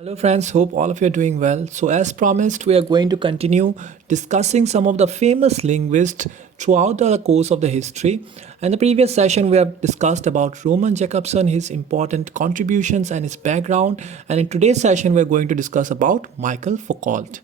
Hello friends, hope all of you are doing well. So as promised, we are going to continue discussing some of the famous linguists throughout the course of the history. In the previous session, we have discussed about Roman Jakobson, his important contributions and his background. And in today's session, we're going to discuss about Michel Foucault.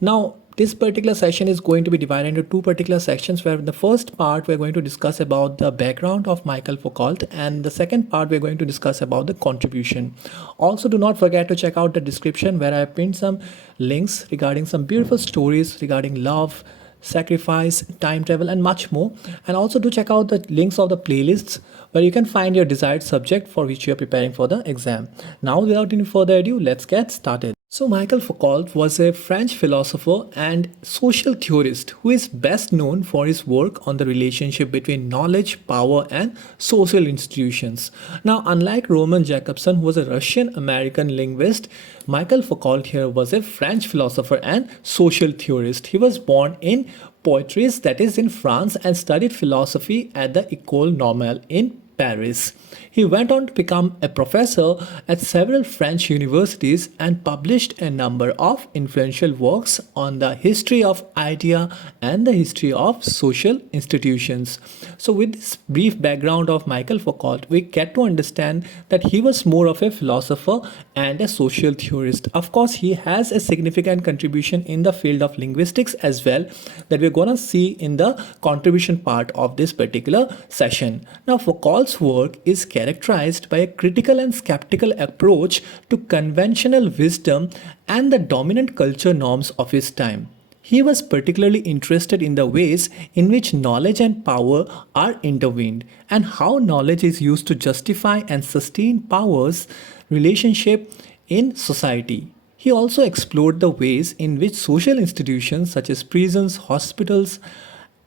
Now, this particular session is going to be divided into two particular sections, where in the first part we're going to discuss about the background of Michel Foucault, and the second part we're going to discuss about the contribution. Also, do not forget to check out the description where I pinned some links regarding some beautiful stories regarding love, sacrifice, time travel, and much more. And also do check out the links of the playlists where you can find your desired subject for which you are preparing for the exam. Now, without any further ado, let's get started. So, Michel Foucault was a French philosopher and social theorist who is best known for his work on the relationship between knowledge, power, and social institutions. Now, unlike Roman Jakobson, who was a Russian American linguist, Michel Foucault here was a French philosopher and social theorist. He was born in Poitiers, that is in France, and studied philosophy at the École Normale in Paris. He went on to become a professor at several French universities and published a number of influential works on the history of idea and the history of social institutions. So with this brief background of Michel Foucault, we get to understand that he was more of a philosopher and a social theorist. Of course, he has a significant contribution in the field of linguistics as well, that we're going to see in the contribution part of this particular session. Now, Foucault's work is characterized by a critical and skeptical approach to conventional wisdom and the dominant culture norms of his time. He was particularly interested in the ways in which knowledge and power are intertwined, and how knowledge is used to justify and sustain power's relationship in society. He also explored the ways in which social institutions such as prisons, hospitals,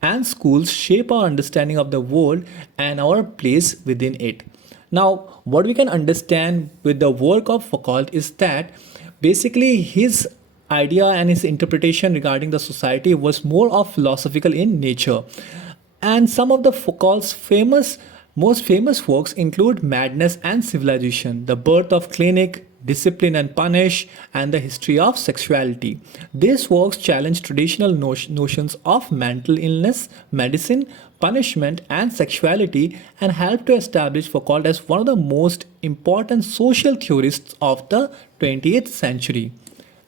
and schools shape our understanding of the world and our place within it. Now, what we can understand with the work of Foucault is that basically his idea and his interpretation regarding the society was more of philosophical in nature. And some of the Foucault's most famous works include Madness and Civilization, The Birth of Clinic, Discipline and Punish, and the History of Sexuality. These works challenge traditional notions of mental illness, medicine, punishment, and sexuality, and help to establish Foucault as one of the most important social theorists of the 20th century.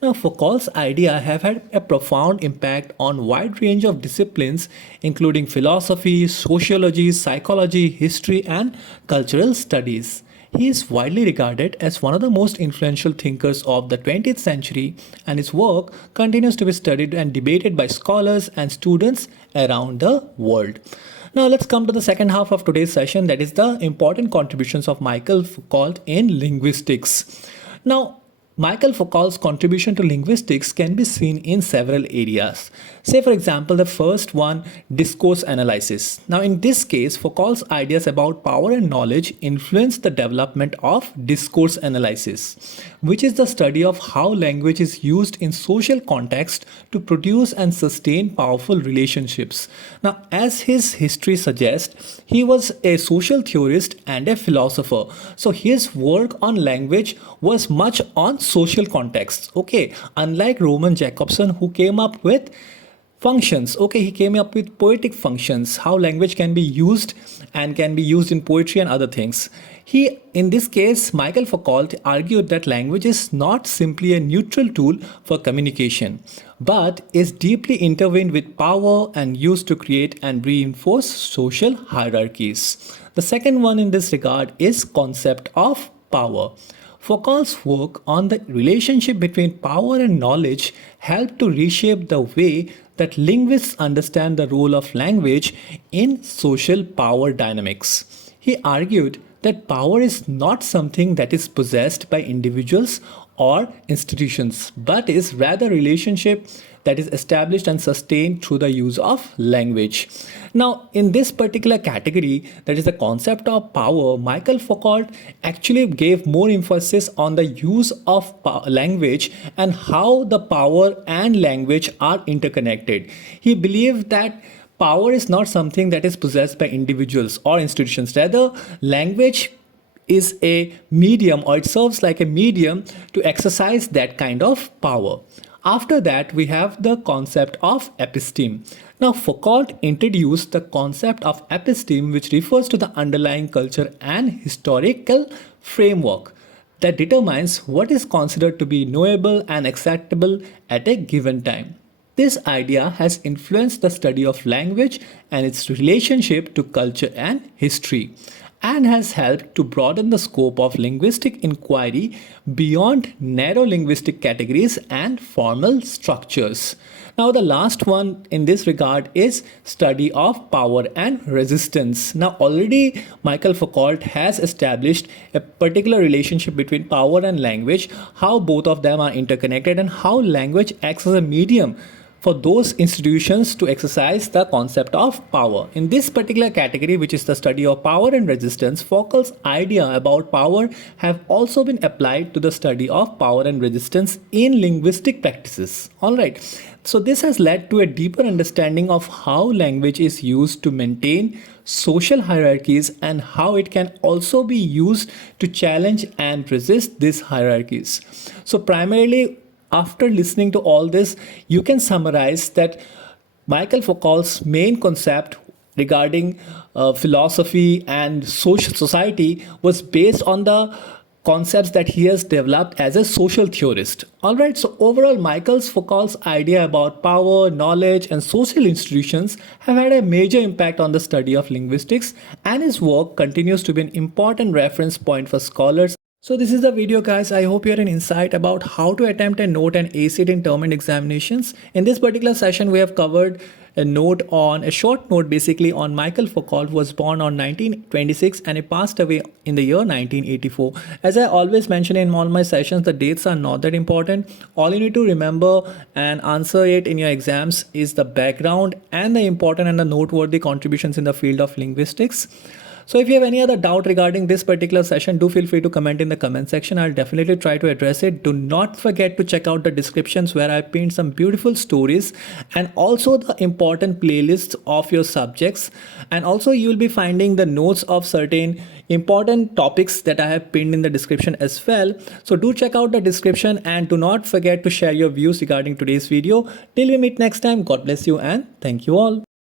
Now, Foucault's ideas have had a profound impact on a wide range of disciplines, including philosophy, sociology, psychology, history, and cultural studies. He is widely regarded as one of the most influential thinkers of the 20th century, and his work continues to be studied and debated by scholars and students around the world. Now, let's come to the second half of today's session, that is the important contributions of Michel Foucault in linguistics. Now, Michel Foucault's contribution to linguistics can be seen in several areas. Say, for example, the first one, discourse analysis. Now, in this case, Foucault's ideas about power and knowledge influenced the development of discourse analysis, which is the study of how language is used in social context to produce and sustain powerful relationships. Now, as his history suggests, he was a social theorist and a philosopher. So his work on language was much on social contexts. Okay, unlike Roman Jakobson, who came up with functions. Okay, he came up with poetic functions, how language can be used and can be used in poetry and other things. In this case, Michel Foucault argued that language is not simply a neutral tool for communication, but is deeply intertwined with power and used to create and reinforce social hierarchies. The second one in this regard is concept of power. Foucault's work on the relationship between power and knowledge helped to reshape the way that linguists understand the role of language in social power dynamics. He argued that power is not something that is possessed by individuals or institutions, but is rather a relationship that is established and sustained through the use of language. Now, in this particular category, that is the concept of power, Michel Foucault actually gave more emphasis on the use of language and how the power and language are interconnected. He believed that power is not something that is possessed by individuals or institutions. Rather, language is a medium, or it serves like a medium to exercise that kind of power. After that, we have the concept of episteme. Now, Foucault introduced the concept of episteme, which refers to the underlying culture and historical framework that determines what is considered to be knowable and acceptable at a given time. This idea has influenced the study of language and its relationship to culture and history, and has helped to broaden the scope of linguistic inquiry beyond narrow linguistic categories and formal structures. Now, the last one in this regard is study of power and resistance. Now, already Michel Foucault has established a particular relationship between power and language, how both of them are interconnected, and how language acts as a medium for those institutions to exercise the concept of power. In this particular category, which is the study of power and resistance, Foucault's idea about power have also been applied to the study of power and resistance in linguistic practices. All right. So this has led to a deeper understanding of how language is used to maintain social hierarchies and how it can also be used to challenge and resist these hierarchies. So primarily, after listening to all this, you can summarize that Michel Foucault's main concept regarding philosophy and social society was based on the concepts that he has developed as a social theorist. All right, so overall, Michel Foucault's idea about power, knowledge, and social institutions have had a major impact on the study of linguistics, and his work continues to be an important reference point for scholars. So this is the video, guys. I hope you had an insight about how to attempt a note and ace it in term and examinations. In this particular session, we have covered a short note basically on Michel Foucault, who was born on 1926 and he passed away in the year 1984. As I always mention in all my sessions, the dates are not that important. All you need to remember and answer it in your exams is the background and the important and the noteworthy contributions in the field of linguistics. So if you have any other doubt regarding this particular session, do feel free to comment in the comment section. I'll definitely try to address it. Do not forget to check out the descriptions where I pinned some beautiful stories and also the important playlists of your subjects. And also you will be finding the notes of certain important topics that I have pinned in the description as well. So do check out the description and do not forget to share your views regarding today's video. Till we meet next time, God bless you and thank you all.